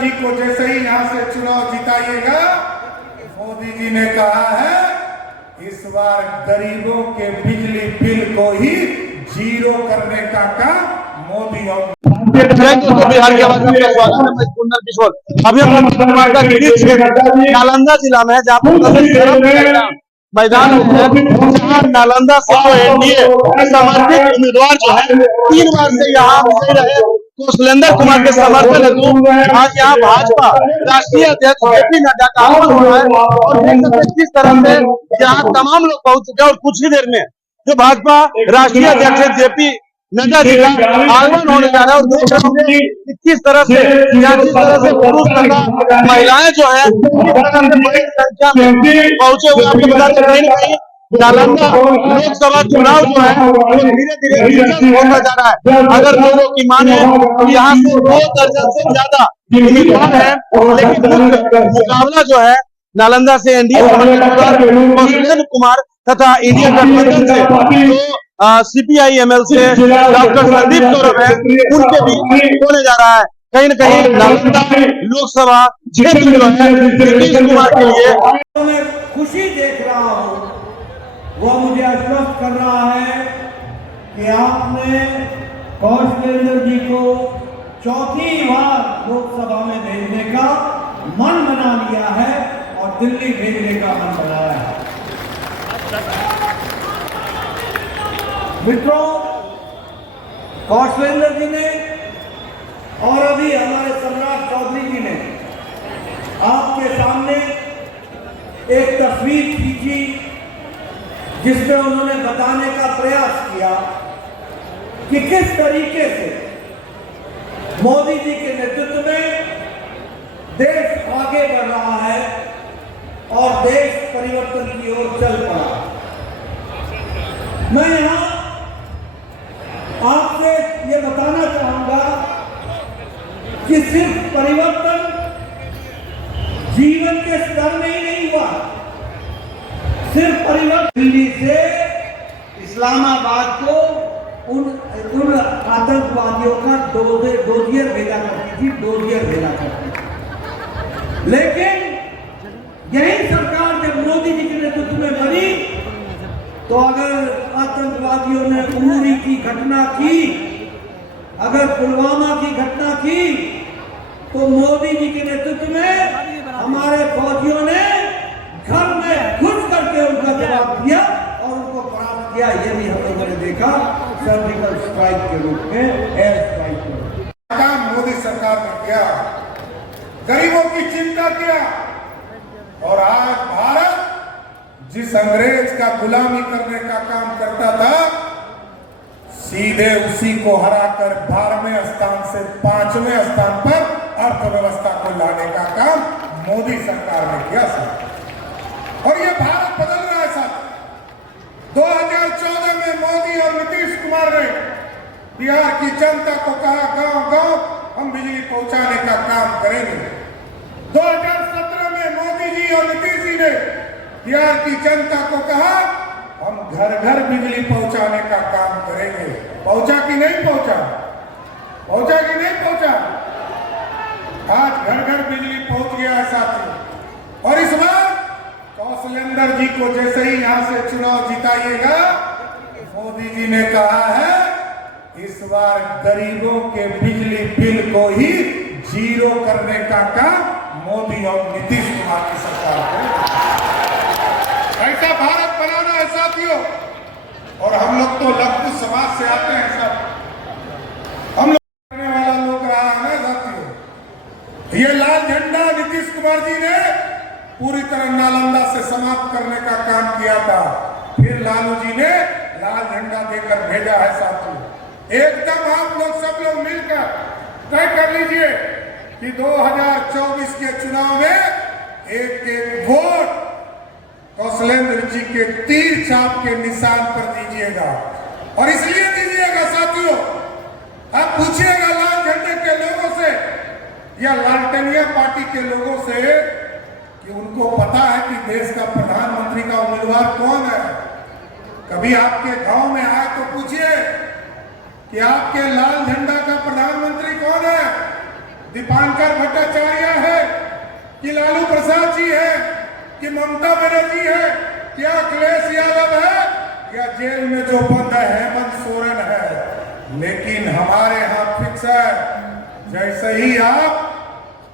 जी को जैसे ही यहाँ से चुनाव जिताइएगा, मोदी जी ने कहा है इस बार गरीबों के बिजली बिल को ही जीरो करने का काम मोदी और बिहार के आवाज में स्वागत है। मैं कुंदन किशोर। अभी हम नालंदा जिला में है, जहाँ पर मैदान है। नालंदा से तो एनडीए समर्थित उम्मीदवार जो है 3 बार से यहाँ विजयी रहे कौशलेंद्र कुमार के समर्थन हेतु आज यहाँ भाजपा राष्ट्रीय अध्यक्ष जेपी नड्डा का आगमन हो रहा है। और देख सकते हैं किस तरह से यहाँ तमाम लोग पहुंच चुके हैं और कुछ ही देर में जो भाजपा राष्ट्रीय अध्यक्ष जेपी नड्डा जी का आगमन होने जा रहा है। और देख रहे होंगे किस तरह से जिस तरह से पुरुष तथा महिलाएं जो है बड़ी संख्या में पहुंचे हुए। आपको बता दें कहीं नालंदा लोकसभा चुनाव जो है वो धीरे धीरे दिलचस्प होता जा रहा है। अगर लोगों की माने तो यहाँ से 2 दर्जन से ज्यादा उम्मीदवार है, लेकिन मुख्य मुकाबला जो है नालंदा से एनडीए कौशलेंद्र कुमार तथा इंडिया गठबंधन से सीपीआई एमएल से डॉक्टर संदीप गौरव है, उनके बीच होने जा रहा है। कहीं न कहीं नालंदा लोकसभा क्षेत्र जो है नीतीश कुमार के लिए मैं खुशी देख रहा हूँ, वो मुझे आश्वस्त कर रहा है कि आपने कौशलेंद्र जी को 4थी बार लोकसभा में भेजने का मन बना लिया है और दिल्ली भेजने का मन बनाया है। मित्रों, कौशलेंद्र जी ने और अभी हमारे सम्राट चौधरी जी ने आपके सामने एक तस्वीर खींची जिसमें उन्होंने बताने का प्रयास किया कि किस तरीके से मोदी जी के नेतृत्व में देश आगे बढ़ रहा है और देश परिवर्तन की ओर चल पड़ा। मैं यहां आपसे ये बताना चाहूंगा कि सिर्फ परिवर्तन जीवन के स्तर में ही नहीं हुआ, सिर्फ परिवर्तन दिल्ली से इस्लामाबाद को उन आतंकवादियों का डोजियर भेजा करती थी। लेकिन यही सरकार जब मोदी जी के नेतृत्व में बनी तो अगर आतंकवादियों ने उरी की घटना की, अगर पुलवामा की घटना की, तो मोदी जी के नेतृत्व में हमारे फौजियों ने घर में घुस करके उनका जवाब दिया और उनको परास्त किया। ये भी हम लोगों ने देखा सर्जिकल स्ट्राइक के रूप में, एयर स्ट्राइक के रूप में। काम मोदी सरकार ने किया, गरीबों की चिंता किया। और आज भारत जिस अंग्रेज का गुलामी करने का काम करता था, सीधे उसी को हराकर 12वें स्थान से 5वें स्थान पर अर्थव्यवस्था को लाने का काम मोदी सरकार ने किया साहब। और ये भारत बदल रहा है साहब। 2014 में मोदी और नीतीश कुमार ने बिहार की जनता को कहा गांव गांव हम बिजली पहुंचाने का काम करेंगे। 2017 में मोदी जी और नीतीश जी ने बिहार की जनता को कहा हम घर घर बिजली पहुंचाने का काम करेंगे। पहुंचा कि नहीं पहुंचा? पहुंचा कि नहीं पहुंचा? आज घर घर बिजली पहुंच गया है साथियों। और इस बार कौशलेंद्र जी को जैसे ही यहाँ से चुनाव जिताइएगा, मोदी जी ने कहा है इस बार गरीबों के बिजली बिल को ही जीरो करने का काम मोदी और नीतीश कुमार की सरकार को, ऐसा भारत बनाना है साथियों। और हम लोग तो लघु समाज से आते हैं सब, हम लोग करने वाला लोग रहा है ना साथियों। ये लाल झंडा नीतीश कुमार जी ने पूरी तरह नालंदा से समाप्त करने का काम किया था, फिर लालू जी ने लाल झंडा देकर भेजा है साथियों। एकदम आप लोग सब लोग मिलकर तय कर लीजिए कि 2024 के चुनाव में एक वोट कौशलेंद्र जी के तीर छाप के निशान पर दीजिएगा। और इसलिए दीजिएगा साथियों, आप पूछिएगा लाल झंडे के लोगों से या लालटेनिया पार्टी के लोगों से कि उनको पता है कि देश का प्रधानमंत्री का उम्मीदवार कौन है। कभी आपके गांव में आए तो पूछिए कि आपके लाल झंडा का प्रधानमंत्री कौन है। दीपांकर भट्टाचार्य है कि लालू प्रसाद जी है कि ममता बनर्जी है क्या अखिलेश यादव है या जेल में जो बंद है हेमंत सोरेन है, लेकिन हमारे यहाँ फिक्स है, जैसे ही आप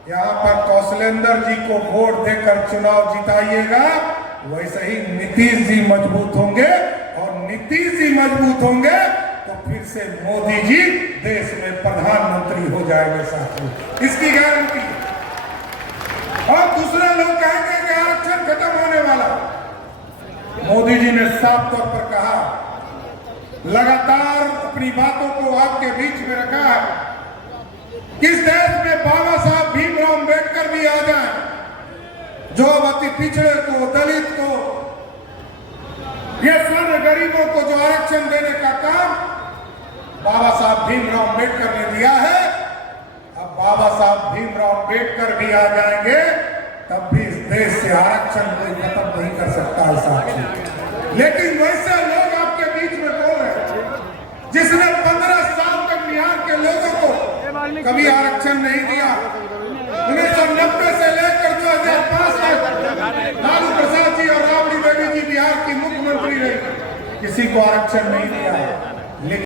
यहाँ पर कौशलेंद्र जी को वोट देकर चुनाव जिताइएगा वैसे ही नीतीश जी मजबूत होंगे, और नीतीश जी मजबूत होंगे तो फिर से मोदी जी देश में प्रधानमंत्री हो जाएंगे साथियों, इसकी गारंटी। और दूसरे लोग कहेंगे कि आरक्षण खत्म होने वाला, मोदी जी ने साफ तौर पर कहा, लगातार अपनी बातों को आपके बीच में रखा है, किस देश में बाबा साहब भीमराव अम्बेडकर भी आ जाए, जो अति पिछड़े को, दलित को, ये सभी गरीबों को जो आरक्षण देने का काम बाबा साहब भीमराव अम्बेडकर ने दिया है, अब बाबा साहब भीमराव अम्बेडकर भी आ जाएंगे तब भी इस देश से आरक्षण कोई खत्म नहीं कर सकता है साथी। लेकिन वैसे लोग आपके बीच में बोल रहे हैं जिसने 15 साल तक बिहार के लोगों को कभी आरक्षण नहीं दिया, 1990 से लेकर 2005 तक लालू प्रसाद जी और राबड़ी देवी जी बिहार की मुख्यमंत्री रही, किसी को आरक्षण नहीं दिया।